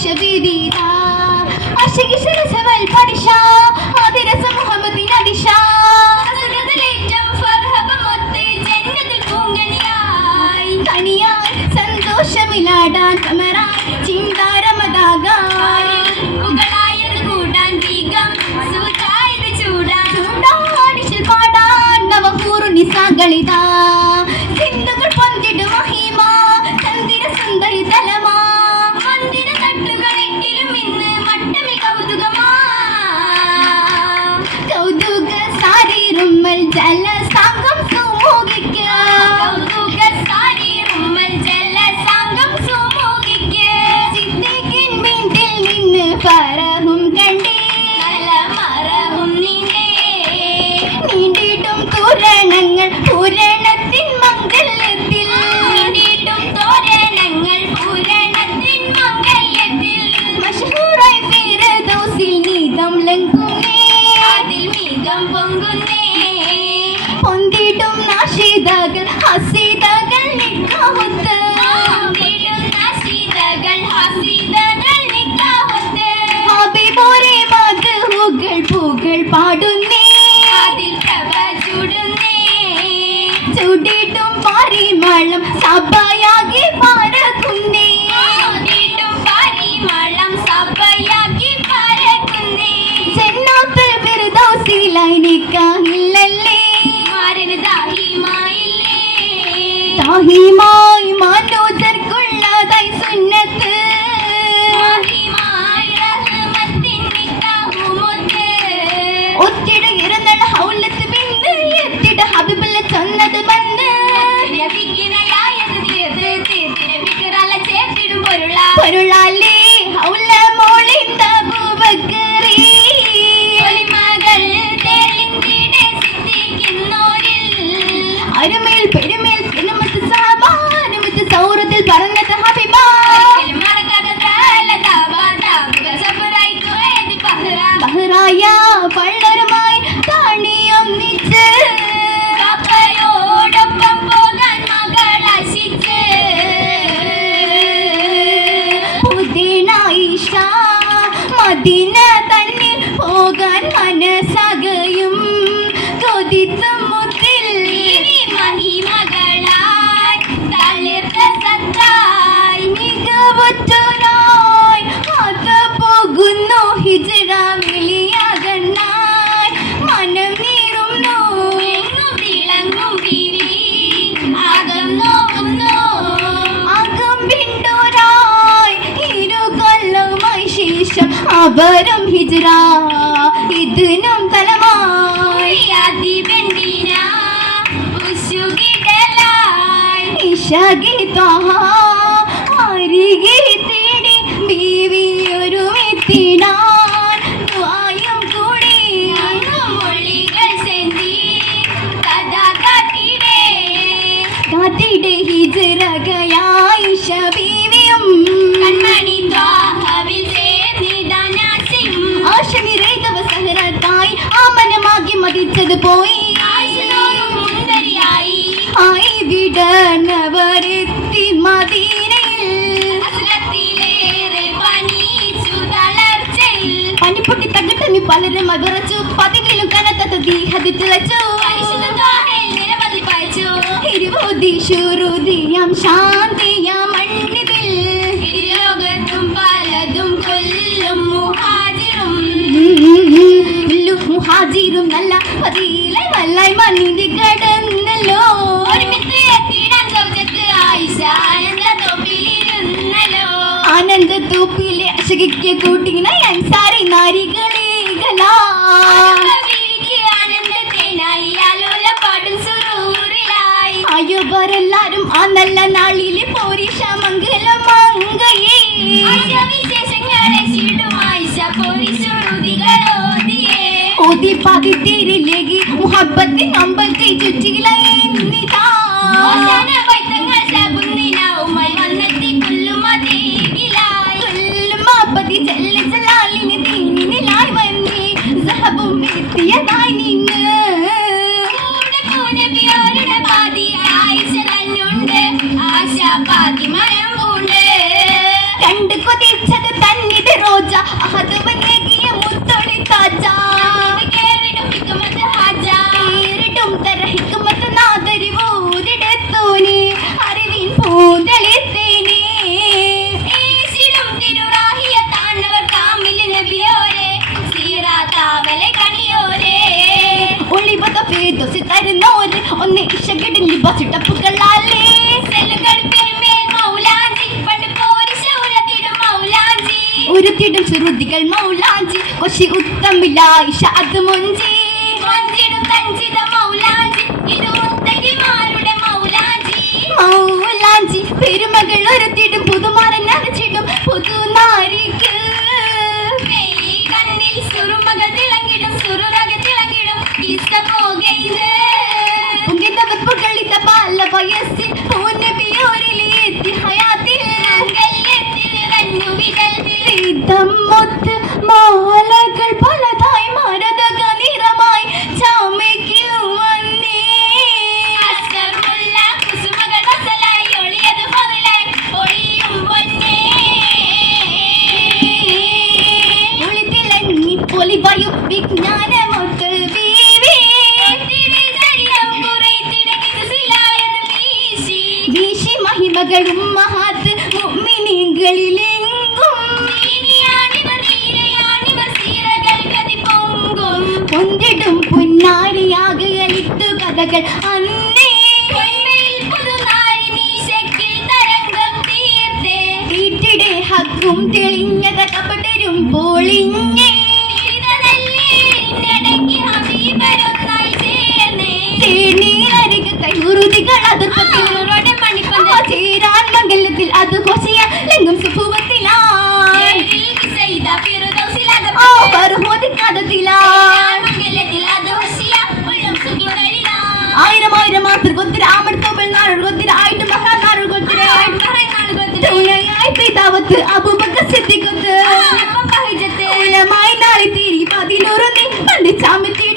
ആയിഷ ബീവിതാ ആശിഖി സരസവൽ പരിഷ ആദിരസ മുഹമ്മദി നദിഷ സകലത്തിലേറ്റം ഫർഹബ മുത്ത് ജന്നത്തിൽ പൂങ്കണിയായി കണിയായി സന്തോഷമിലാടാൻ കമറായി ചിന്താരമതാകാൻ മുകളായത് കൂടാൻ ബീഗം സൂതായത് ചൂടാൻ ചൂടാനിഷിൽ പാടാൻ നവഹൂറു നിസാകളിതാ സിന്ധുകൾ പൊന്തിടും മഹിമ ചന്ദിര സുന്ദരി തലമാ മന്ദിര തട്ടുകളെങ്കിലും ഇന്ന് മട്ടമി കൗതുകമാ കൗതുക സാരിറുമ്മൽ ജല സംഘം സുമോഹിക്ക കൗതുക സാരിറുമ്മൽ ജല സംഘം സുമോഹിക്ക സിദ്ദീഖിൻ വീട്ടിൽ നിന്ന് ഫറഹും കണ്ടേ മറഹും നീണ്ടേ നീണ്ടിട്ടും തോരണങ്ങൾ പൂരണത്തിൻ മംഗല്യത്തിൽ നീണ്ടിട്ടും തോരണങ്ങൾ പൂരണത്തിൻ മംഗല്യത്തിൽ മഷ്ഹൂറായി ഫിർദൗസിൽ നീതം ലംഘുന്നേ അതിൽ മീതം പൊങ്ങുന്നേ പൊന്തിടും നാശിദകൾ ഹസീദകൾ നിക്കാഹത്ത് പൊന്തിടും നാശിദകൾ ഹസീദകൾ നിക്കാഹത്ത് ഹബീബോരെ മദ്ഹുകൾ പൂകൾ പാടുന്നേ അതിൽ പ്രഭ ചൂടുന്നേ ചൂടിട്ടും പാരിമളം സഭയാകി പറക്കുന്നേ ചൂടിട്ടും പാരിമളം സഭയാകി പറക്കുന്നേ ജന്നത്തുൽ ഫിർദൗസിലായി നിക്കാഹില്ലല്ലേ മാരന് ദാഹിമായില്ലേ ദാഹിമായി മാനോദർക്കുള്ളതായി സുന്നത്ത് ദാഹിമായി റഹ്മത്തിൻ നിക്കാഹുമുത്ത് ഒത്തിട ഇരുന്നൾ ഹൗലത്ത് ബിന്ദു എത്തിട ഹബീബുൽ ചൊന്നത് ബന്ദ് നബിക്കിനയായത് തീർത്ത് തീർത്തിന ഫിക്റാല ചേർത്തിടും പൊരുളാലേ ഹൗല മോളിന്ത അബൂബക്കറി ഒലിമകൾ തെളിന്തിടെ സിദ്ദീഖിന്നോരിൽ അരുമേൽ പെരുമേൽ കിണമത്ത് സഹബാനുമത്ത് സൗറത്തിൽ പറഞ്ഞത് ഹബീബ മറക്കാതെ ബഹ്റായ പള്ളരുമായി താണിയൊന്നിച്ച് കപ്പയോടൊപ്പം പോകാൻ മകളാശിച്ച് പുതിനായിഷ മദീന തന്നെ പോകാൻ മനസ്സകയും കൊതിത്തും മുത്തിൽ മഹിമകളായി തളിർത്ത സത്തായി മികവുറ്റോരായി അത് പോകുന്നു ഹിജ്റ വിളിയാകണ്ണായി മനം നീറുന്നു എങ്ങും തിളങ്ങും ബീവി ആകം നോവുന്നു ആകം വിണ്ടോരായി ഇരുകൊല്ലമായി ശേഷം അപരം ഹിജ്റ ഇതിനും തലമായി അതിബെന്തിന ഉസുകിടലായി ഇശകിത്വഹ അരികെ തേടി ബീവി ഒരുമിത്തിടാൻ ദുആയും കൂടി മൊഴികൾ സെന്തി കഥാ കാത്തിടെ ഹിജ്റകയായിഷ ബീവിയും കൺമണി ത്വാഹവിൽ ചേർന്നിടാനാസിം ആശമിരേതവ സഹറത്തായി ആമനമാകി മതിച്ചത് പോയി മുന്ദരിയായി ആയി വിടണവരെത്തി മദീനയിൽ പനിപ്പൊട്ടി തകട്ടനി പലരും വിറച്ചു പതിവിലും കനത്തത് ദീഹതി തിളച്ചു ഇരുപതി ശുരുതിയാം ശാന്തിയാം മണ്ണിതിൽ ലോകത്തും പലതും കൊല്ലും മുഹാജിറും നല്ല പതിയിലെ വല്ലായി മണ്ണിതി കടന്നല്ലോ ഒരുമിച്ച് എത്തിയിടാൻ സൗജത്ത് ആയിഷ ആനന്ദ തോപ്പിലെ അശകിക്ക് കൂട്ടിന അൻസാരി നാരികളേകളാ അയ്യോബരെല്ലാരും ആ നല്ല നാളിലെ പോരിഷ മംഗലം മംഗയേ ഓതി പാതി തീരിലേക്ക് മുഹബത്തിൻ അമ്പലത്തെ ചുറ്റിയിലാ ബസിട്ടപ്പുകളാലേ സെല്ലുകൾ പെരുമേൽ മൗലാഞ്ചി പണ്ട് പോരിശ ഉരത്തിടും മൗലാഞ്ചി ഉരുത്തിടും ചുരുതികൾ മൗലാഞ്ചി കൊശി ഉത്തമിലായിഷ അത് മുഞ്ചി മഞ്ചിടും കഞ്ചിത മൗലാഞ്ചി ഇത് മുത്തകിമാരുടെ മൗലാഞ്ചി മൗലാഞ്ചി പെരുമകൾ ഉരുത്തിടും പുതുമാരൻ നനച്ചിടും പുതുനാരിക്ക് കണ്ണിൽ സുറുമകൾ തിളങ്ങിടും സുറുറക തിളങ്ങിടും ഇസ്ത പോകയില് പുങ്കിതവർ പുകളിത ബാല വയസ്സിൽ പൂനബിയോരിലെത്തി ഹയാത്തിൽ മംഗല്യത്തിൽ റന്നു വിടൽവിൽ മുത്ത് മാലകൾ പലതായി മരതക നിറമായി ചാമയ്ക്കും വന്നേ അസ്കർമുല്ല കുസുമകൾ വസലായി ഒളിയത് പതിലായി ഒളിയും പൊന്നേ ഒളിതിളങ്ങി പൊലിവയും വിജ്ഞാനമൊത്ത് വീവി വീശി മഹിമകളും മഹാത്ത് മുഅ്മിനീങ്ങളിലെങ്കും പൊന്തിടും പുന്നാരിയാകലിട്ടു കഥകൾ അന്നേ വീട്ടിടെ ഹക്കും തെളിഞ്ഞത കപടരും പൊളിഞ്ഞേ കൈകുറുതികൾ അത് ചേരാൻ മംഗല്യത്തിൽ അത് കൊശിയാൻ ലെങ്കും സുഭുവത്തിലായി ആയിരം ആയിരം മാത്രം കൊത്തിര ആമടുത്തോമ്പൽ നാളുകൾ കൊത്തിര ആയിട്ട് മഹാ നാളുകൾ കൊത്തിര തുണയായി പിതാവത്ത് അബൂബക്കർ സിദ്ദീഖ് ഉലമായി നാളെ തീരി 11 പണ്ട് ചാമത്തി